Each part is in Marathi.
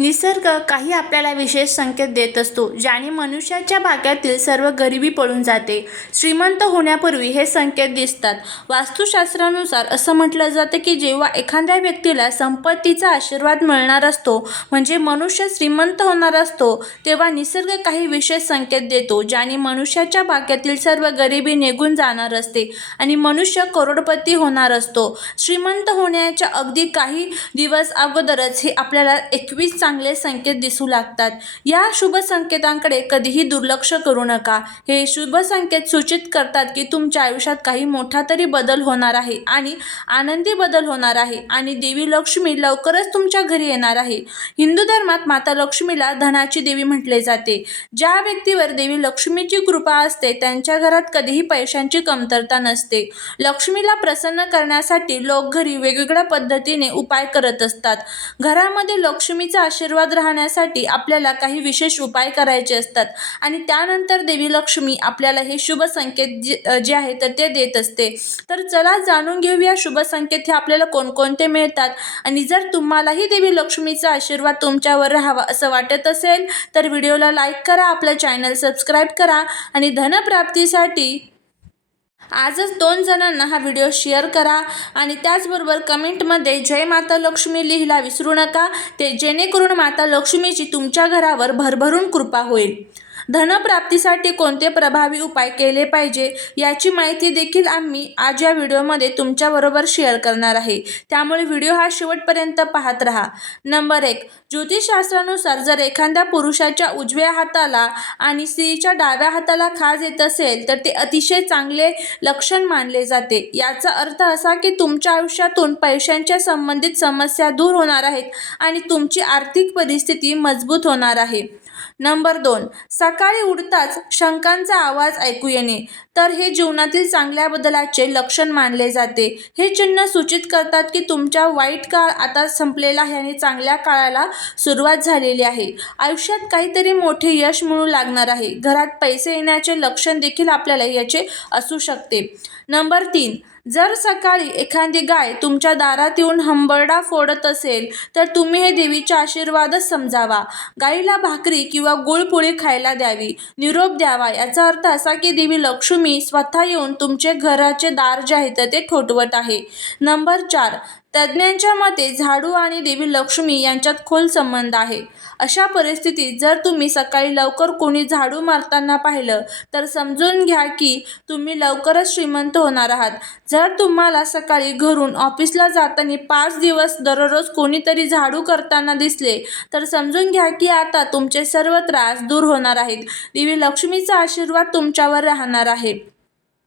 निसर्ग काही आपल्याला विशेष संकेत देत असतो ज्याने मनुष्याच्या भाग्यातील सर्व गरिबी पळून जाते. श्रीमंत होण्यापूर्वी हे संकेत दिसतात. वास्तुशास्त्रानुसार असं म्हटलं जातं की जेव्हा एखाद्या व्यक्तीला संपत्तीचा आशीर्वाद मिळणार असतो म्हणजे मनुष्य श्रीमंत होणार असतो तेव्हा निसर्ग काही विशेष संकेत देतो ज्याने मनुष्याच्या भाग्यातील सर्व गरिबी निघून जाणार असते आणि मनुष्य करोडपती होणार असतो. श्रीमंत होण्याच्या अगदी काही दिवस अगोदरच हे आपल्याला एकवीस चांगले संकेत दिसू लागतात. या शुभ संकेतांकडे कधीही दुर्लक्ष करू नका. हे शुभ संकेत सूचित करतात की तुमच्या आयुष्यात काही मोठा तरी बदल होणार आहे आणि आनंदी बदल होणार आहे आणि देवी लक्ष्मी लवकरच तुमच्या घरी येणार आहे. हिंदू धर्मात माता लक्ष्मीला धनाची देवी म्हटले जाते. ज्या व्यक्तीवर देवी लक्ष्मीची कृपा असते त्यांच्या घरात कधीही पैशांची कमतरता नसते. लक्ष्मीला प्रसन्न करण्यासाठी लोक घरी वेगवेगळ्या पद्धतीने उपाय करत असतात. घरामध्ये लक्ष्मीचा आशीर्वाद राहण्यासाठी आपल्याला काही विशेष उपाय करायचे असतात. आणि त्यानंतर देवी लक्ष्मी आपल्याला हे शुभ संकेत जे जे आहे तर ते देत असते. तर चला जाणून घेऊया शुभ संकेत हे आपल्याला कोणकोणते मिळतात. आणि जर तुम्हालाही देवी लक्ष्मीचा आशीर्वाद तुमच्यावर राहावा असं वाटत असेल तर व्हिडिओला लाईक करा आपलं चॅनल सबस्क्राईब करा आणि धनप्राप्तीसाठी आजच दोन जणांना हा व्हिडिओ शेअर करा आणि त्याचबरोबर कमेंटमध्ये जय माता लक्ष्मी लिहिला विसरू नका. ते जेणेकरून माता लक्ष्मीची तुमच्या घरावर भरभरून कृपा होईल. धनप्राप्तीसाठी कोणते प्रभावी उपाय केले पाहिजे याची माहिती देखील आम्ही आज या व्हिडिओमध्ये तुमच्याबरोबर शेअर करणार आहे. त्यामुळे व्हिडिओ हा शेवटपर्यंत पाहत राहा. नंबर एक ज्योतिषशास्त्रानुसार जर एखाद्या पुरुषाच्या उजव्या हाताला आणि स्त्रीच्या डाव्या हाताला खाज येत असेल तर ते अतिशय चांगले लक्षण मानले जाते. याचा अर्थ असा की तुमच्या आयुष्यातून पैशांच्या संबंधित समस्या दूर होणार आहेत आणि तुमची आर्थिक परिस्थिती मजबूत होणार आहे. नंबर दोन सकाळी उठताच शंकांचा आवाज ऐकू येणे. तर हे जीवनातील चांगल्या बदलाचे लक्षण मानले जाते. हे चिन्ह सूचित करतात की तुमच्या वाईट काळ आता संपलेला आहे आणि चांगल्या काळाला सुरुवात झालेली आहे. आयुष्यात काहीतरी मोठे यश मिळू लागणार आहे. घरात पैसे येण्याचे लक्षण देखील आपल्याला याचे असू शकते. नंबर तीन जर सकाळी एखादी गाय तुमच्या दारात येऊन हंबरडा फोडत असेल तर तुम्ही हे देवीचा आशीर्वादच समजावा. गाईला भाकरी किंवा गुळपोळी खायला द्यावी. निरोप द्यावा. याचा अर्थ असा की देवी लक्ष्मी स्वतः येऊन तुमचे घराचे दार जे आहे तर ते ठोठवत आहे. नंबर चार तज्ज्ञांच्या मते झाडू आणि देवी लक्ष्मी यांच्यात खोल संबंध आहे. अशा परिस्थितीत जर तुम्ही सकाळी लवकर कोणी झाडू मारताना पाहिलं तर समजून घ्या की तुम्ही लवकरच श्रीमंत होणार आहात. जर तुम्हाला सकाळी घरून ऑफिसला जाताना पाच दिवस दररोज कोणीतरी झाडू करताना दिसले तर समजून घ्या की आता तुमचे सर्व त्रास दूर होणार आहेत. देवी लक्ष्मीचा आशीर्वाद तुमच्यावर राहणार आहे.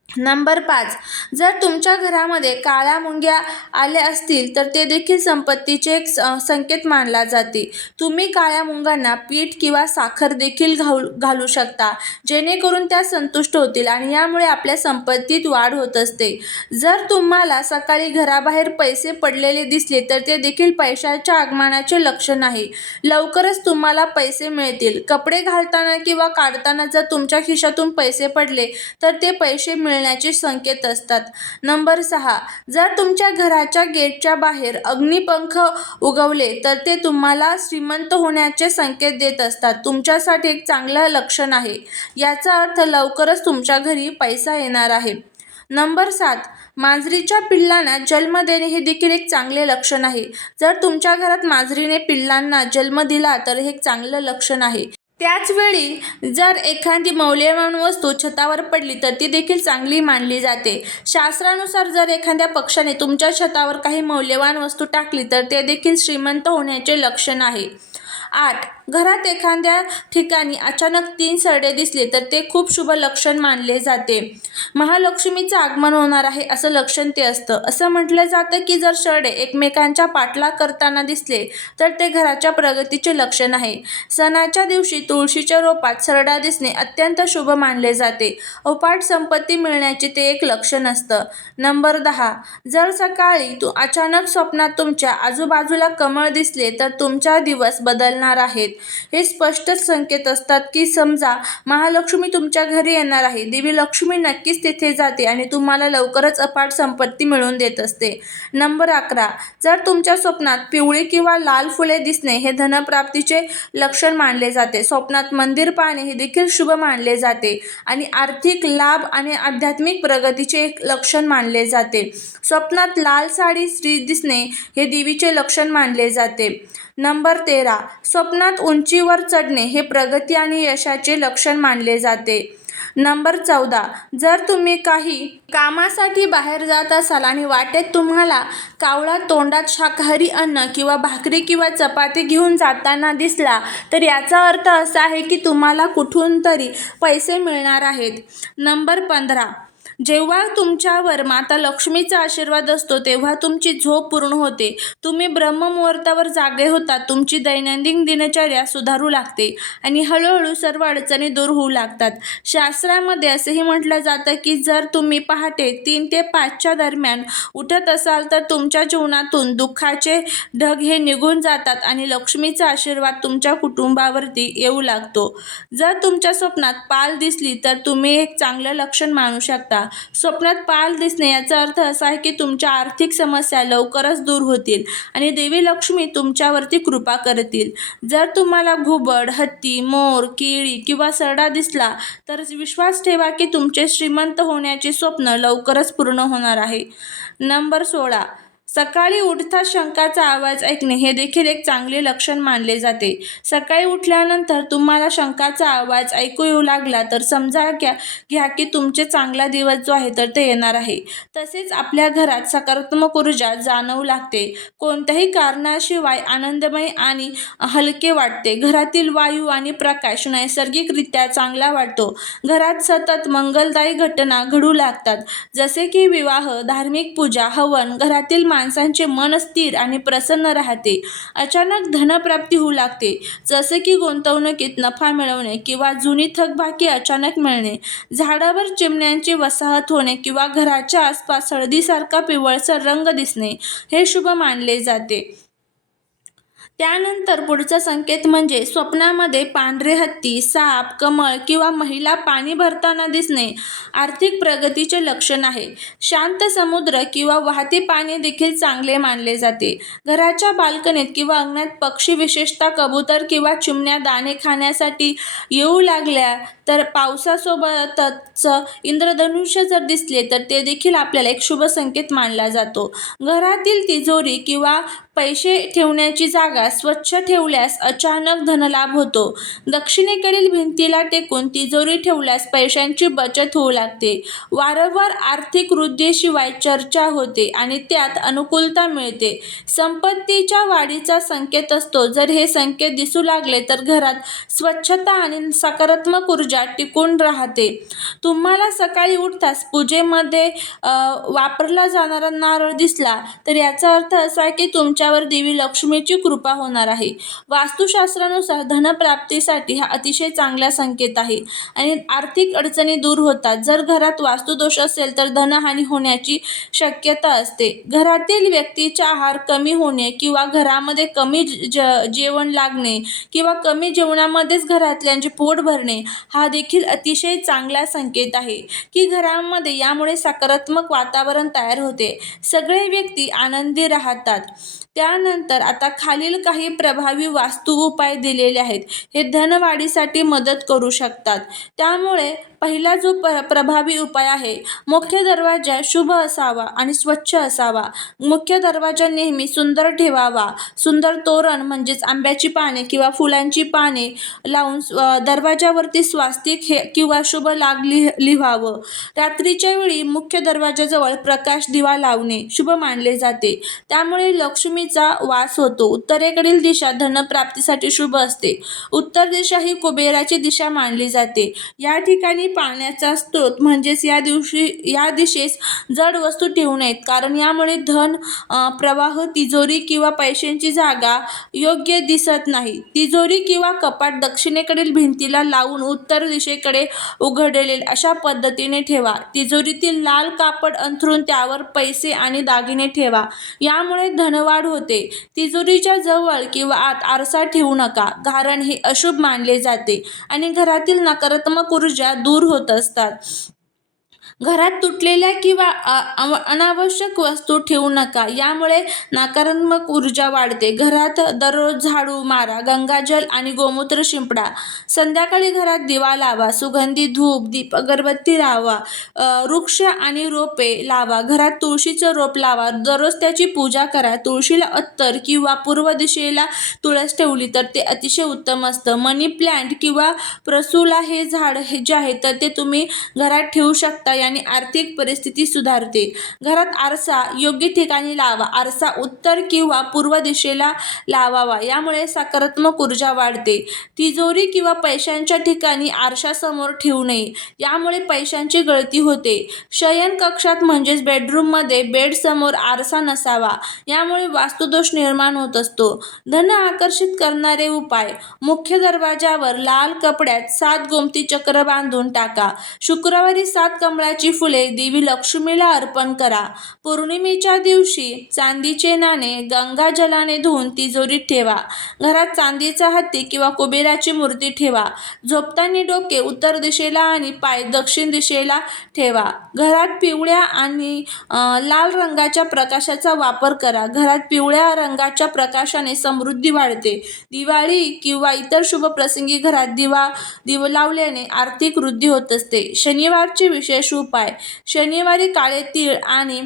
नंबर पाच. जर तुमच्या घरामध्ये काळ्या मुंग्या आल्या असतील तर ते देखील संपत्तीचे एक स- संकेत मानला जाते. तुम्ही काळ्या मुंगांना पीठ किंवा साखर देखील घाल घालू शकता जेणेकरून त्या संतुष्ट होतील आणि यामुळे आपल्या संपत्तीत वाढ होत असते. जर तुम्हाला सकाळी घराबाहेर पैसे पडलेले दिसले तर ते देखील पैशाच्या आगमनाचे लक्षण आहे. लवकरच तुम्हाला पैसे मिळतील. कपडे घालताना किंवा काढताना जर तुमच्या खिशातून पैसे पडले तर ते पैसे मिळ मिळण्याचे संकेत असतात. नंबर सहा. जर तुमच्या घराच्या गेटच्या बाहेर अग्निपंख उगवले तर ते तुम्हाला श्रीमंत होण्याचे संकेत देत असतात. तुमच्यासाठी एक चांगलं लक्षण आहे. याचा अर्थ लवकरच तुमच्या घरी पैसा येणार आहे. नंबर सात. मांजरीच्या पिल्लांना जन्म देणे हे देखील एक चांगले लक्षण आहे. जर तुमच्या घरात मांजरीने पिल्लांना जन्म दिला तर हे एक चांगलं लक्षण आहे. त्याचवेळी जर एखादी मौल्यवान वस्तू छतावर पडली तर ती देखील चांगली मानली जाते. शास्त्रानुसार जर एखाद्या पक्षाने तुमच्या छतावर काही मौल्यवान वस्तू टाकली तर ते देखील श्रीमंत होण्याचे लक्षण आहे. आठ. घरात एखाद्या ठिकाणी अचानक तीन सरडे दिसले तर ते खूप शुभ लक्षण मानले जाते. महालक्ष्मीचं आगमन होणार आहे असं लक्षण ते असतं. असं म्हटलं जातं की जर सरडे एकमेकांच्या पाठलाग करताना दिसले तर ते घराच्या प्रगतीचे लक्षण आहे. सणाच्या दिवशी तुळशीच्या रोपात सरडा दिसणे अत्यंत शुभ मानले जाते. अपाट संपत्ती मिळण्याचे ते एक लक्षण असतं. नंबर दहा. जर सकाळी तू अचानक स्वप्नात तुमच्या आजूबाजूला कमळ दिसले तर तुमचा दिवस बदलणार आहेत हे स्पष्टच संकेत असतात की समजा महालक्ष्मी तुमच्या घरी येणार आहे. देवी लक्ष्मी नक्कीच तेथे जाते आणि तुम्हाला लवकरच अफाट संपत्ती मिळवून देत असते. नंबर अकरा. जर तुमच्या स्वप्नात पिवळी किंवा लाल फुले दिसणे हे धनप्राप्तीचे लक्षण मानले जाते. स्वप्नात मंदिर पाहणे हे देखील शुभ मानले जाते आणि आर्थिक लाभ आणि आध्यात्मिक प्रगतीचे एक लक्षण मानले जाते. स्वप्नात लाल साडी स्त्री दिसणे हे देवीचे लक्षण मानले जाते. नंबर तेरा. स्वप्नात उंचीवर चढणे हे प्रगती आणि यशाचे लक्षण मानले जाते. नंबर चौदा. जर तुम्ही काही कामासाठी बाहेर जात असाल आणि वाटेत तुम्हाला कावळा तोंडात शाकाहारी अन्न किंवा भाकरी किंवा चपाती घेऊन जाताना दिसला तर याचा अर्थ असा आहे की तुम्हाला कुठून तरी पैसे मिळणार आहेत. नंबर पंधरा. जेव्हा तुमच्यावर माता लक्ष्मीचा आशीर्वाद असतो तेव्हा तुमची झोप पूर्ण होते. तुम्ही ब्रह्ममुहूर्तावर जागे होता तुमची दैनंदिन दिनचर्या सुधारू लागते आणि हळूहळू सर्व अडचणी दूर होऊ लागतात. शास्त्रामध्ये असेही म्हटलं जातं की जर तुम्ही पहाटे तीन ते पाचच्या दरम्यान उठत असाल तर तुमच्या जीवनातून दुःखाचे ढग हे निघून जातात आणि लक्ष्मीचा आशीर्वाद तुमच्या कुटुंबावरती येऊ लागतो. जर तुमच्या स्वप्नात पाल दिसली तर तुम्ही एक चांगलं लक्षण मानू शकता. स्वप्नात पाल दिसणे याचा अर्थ असा आहे की तुमच्या आर्थिक समस्या लवकरच दूर होतील आणि देवी लक्ष्मी तुमच्यावरती कृपा करतील. जर तुम्हाला घुबड हत्ती मोर केळी किंवा सरडा दिसला तर विश्वास ठेवा की तुमचे श्रीमंत होण्याचे स्वप्न लवकरच पूर्ण होणार आहे. नंबर सोळा. सकाळी उठता शंकाचा आवाज ऐकणे हे देखील एक चांगले लक्षण मानले जाते. सकाळी उठल्यानंतर तुम्हाला शंकाचा आवाज ऐकू येऊ लागला तर समजा घ्या घ्या की तुमचे चांगला दिवस जो आहे तर ते येणार आहे. तसेच आपल्या घरात सकारात्मक ऊर्जा जाणवू लागते. कोणत्याही कारणाशिवाय आनंदमय आणि हलके वाटते. घरातील वायू आणि प्रकाश नैसर्गिकरित्या चांगला वाटतो. घरात सतत मंगलदायी घटना घडू लागतात. जसे की विवाह धार्मिक पूजा हवन घरातील माणसांचे मन स्थिर आणि प्रसन्न राहते. अचानक धनप्राप्ती होऊ लागते. जसे की गुंतवणुकीत नफा मिळवणे किंवा जुनी थकबाकी अचानक मिळणे. झाडावर चिमण्यांची वसाहत होणे किंवा घराच्या आसपास हळदीसारखा पिवळसर रंग दिसणे हे शुभ मानले जाते. त्यानंतर पुढचा संकेत म्हणजे स्वप्नामध्ये पांढरे हत्ती साप कमळ किंवा महिला पाणी भरताना दिसणे आर्थिक प्रगतीचे लक्षण आहे. शांत समुद्र किंवा वाहते पाणी देखील चांगले मानले जाते. घराच्या बाल्कनीत किंवा अंगणात पक्षी विशेषतः कबूतर किंवा चिमण्या दाणे खाण्यासाठी येऊ लागल्या तर पावसासोबतच इंद्रधनुष्य जर दिसले तर ते देखील आपल्याला एक शुभ संकेत मानला जातो. घरातील तिजोरी किंवा पैसे ठेवण्याची जागा स्वच्छ ठेवल्यास अचानक धनलाभ होतो. दक्षिणेकडील भिंतीला टेकून तिजोरी ठेवल्यास पैशांची बचत होऊ लागते. वारंवार आर्थिक वृद्धीशिवाय चर्चा होते आणि त्यात अनुकूलता मिळते. संपत्तीच्या वाढीचा संकेत असतो. जर हे संकेत दिसू लागले तर घरात स्वच्छता आणि सकारात्मक ऊर्जा टिकून राहते. तुम्हाला सकाळी उठताच पूजेमध्ये वापरला जाणारा नारळ दिसला तर याचा अर्थ असा आहे की तुमच्यावर देवी लक्ष्मीची कृपा होणार आहे. वास्तुशास्त्रानुसार धनप्राप्तीसाठी हा अतिशय चांगला संकेत आहे. आणि आर्थिक अडचणी दूर होतात. जर घरात वास्तुदोष असेल तर धनहानी होण्याची शक्यता असते. घरातील व्यक्तीचा आहार कमी होणे किंवा घरामध्ये कमी ज जेवण लागणे किंवा कमी जेवणामध्येच घरातल्यांचे पोट भरणे हा देखील अतिशय चांगला संकेत आहे की घरामध्ये यामुळे सकारात्मक वातावरण तयार होते. सगळे व्यक्ती आनंदी राहतात. त्यानंतर आता खालील काही प्रभावी वास्तू उपाय दिलेले आहेत. हे धनवाढीसाठी मदत करू शकतात. त्यामुळे पहिला जो प प्रभावी उपाय आहे मुख्य दरवाजा शुभ असावा आणि स्वच्छ असावा. मुख्य दरवाजा नेहमी सुंदर ठेवावा. सुंदर तोरण म्हणजेच आंब्याची पाने किंवा फुलांची पाने लावून दरवाजावरती स्वास्तिक हे किंवा शुभ लाग लिह लिहावं. रात्रीच्या वेळी मुख्य दरवाजाजवळ प्रकाश दिवा लावणे शुभ मानले जाते. त्यामुळे लक्ष्मी लक्ष्मीचा वास होतो. उत्तरेकडील दिशा धनप्राप्तीसाठी शुभ असते. उत्तर दिशा ही कुबेराची दिशा मानली जाते. या ठिकाणी पाण्याचा स्रोत म्हणजेच या दिवशी या दिशेस जड वस्तू ठेवू नयेत. कारण यामुळे धन प्रवाह तिजोरी किंवा पैशांची जागा योग्य दिसत नाही. तिजोरी किंवा कपाट दक्षिणेकडील भिंतीला लावून उत्तर दिशेकडे उघडलेले अशा पद्धतीने ठेवा. तिजोरीतील लाल कापड अंथरून त्यावर पैसे आणि दागिने ठेवा. यामुळे धनवाढ होते. तिजोरीच्या जवळ किंवा आत आरसा ठेवू नका. कारण हे अशुभ मानले जाते आणि घरातील नकारात्मक ऊर्जा दूर होत असतात. घरात तुटलेल्या किंवा अ- अनावश्यक वस्तू ठेवू नका. यामुळे नकारात्मक ऊर्जा वाढते. घरात दररोज झाडू मारा गंगाजल आणि गोमूत्र शिंपडा. संध्याकाळी घरात दिवा लावा सुगंधी धूप दीप अगरबत्ती लावा वृक्ष आणि रोपे लावा. घरात तुळशीचं रोप लावा. दररोज त्याची पूजा करा. तुळशीला अत्तर किंवा पूर्व दिशेला तुळस ठेवली तर ते अतिशय उत्तम असतं. मनी प्लांट किंवा प्रसूला हे झाड हे जे आहे तर ते तुम्ही घरात ठेवू शकता. आणि आर्थिक परिस्थिती सुधारते. घरात आरसा योग्य ठिकाणी लावा. आरसा उत्तर किंवा पूर्व दिशेला लावावा. यामुळे सकारात्मक ऊर्जा वाढते. तिजोरी किंवा पैशांच्या ठिकाणी आरशासमोर ठेवू नये. यामुळे पैशांची गळती होते. शयन कक्षात म्हणजेच बेडरूममध्ये बेडसमोर आरसा नसावा. यामुळे वास्तुदोष निर्माण होत असतो. धन आकर्षित करणारे उपाय. मुख्य दरवाजावर लाल कपड्यात सात गोमती चक्र बांधून टाका. शुक्रवारी सात कमळा कमळाची फुले देवी लक्ष्मीला अर्पण करा. पौर्णिमेच्या दिवशी चांदीचे नाणे गंगाजलाने धुवून तिजोरीत ठेवा. घरात चांदीचा हत्ती किंवा कुबेराची मूर्ती ठेवा. झोपताना डोके उत्तर दिशेला आणि पाय दक्षिण दिशेला ठेवा. घरात पिवळ्या आणि लाल रंगाच्या प्रकाशाचा वापर करा. घरात पिवळ्या रंगाच्या प्रकाशाने समृद्धी वाढते. दिवाळी किंवा इतर शुभ प्रसंगी घरात दिवा दिव लावल्याने आर्थिक वृद्धी होत असते. शनिवारचे विशेष उपाय शनिवारी काळे तीळ आणि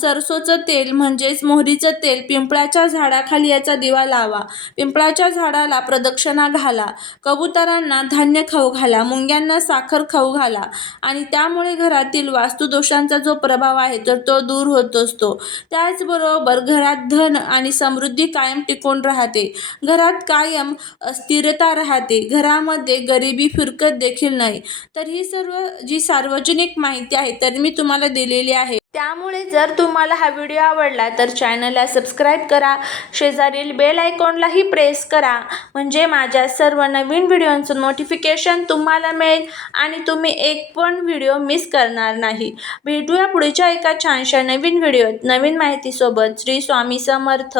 सरसोचं तेल म्हणजेच मोहरीचं तेल पिंपळाच्या झाडाखाली याचा दिवा लावा. पिंपळाच्या झाडाला प्रदक्षिणा घाला. कबुतरांना धान्य खाऊ घाला. मुंग्यांना साखर खाऊ घाला. आणि त्यामुळे घरातील वास्तुदोषांचा जो प्रभाव आहे तर तो दूर होत असतो. त्याचबरोबर घरात धन आणि समृद्धी कायम टिकून राहते. घरात कायम स्थिरता राहते. घरामध्ये गरिबी फिरकत देखील नाही. तर ही सर्व जी सार्वजनिक माहिती आहे तर मी तुम्हाला दिलेली आहे. त्यामुळे जर तुम्हाला हा व्हिडिओ आवडला तर चॅनलला सबस्क्राईब करा. शेजारील बेल आयकॉनलाही प्रेस करा. म्हणजे माझ्या सर्व नवीन व्हिडिओंचं नोटिफिकेशन तुम्हाला मिळेल आणि तुम्ही एक पण व्हिडिओ मिस करणार नाही. भेटूया पुढच्या एका छानशा नवीन व्हिडिओत. नवीन माहितीसोबत श्री स्वामी समर्थ.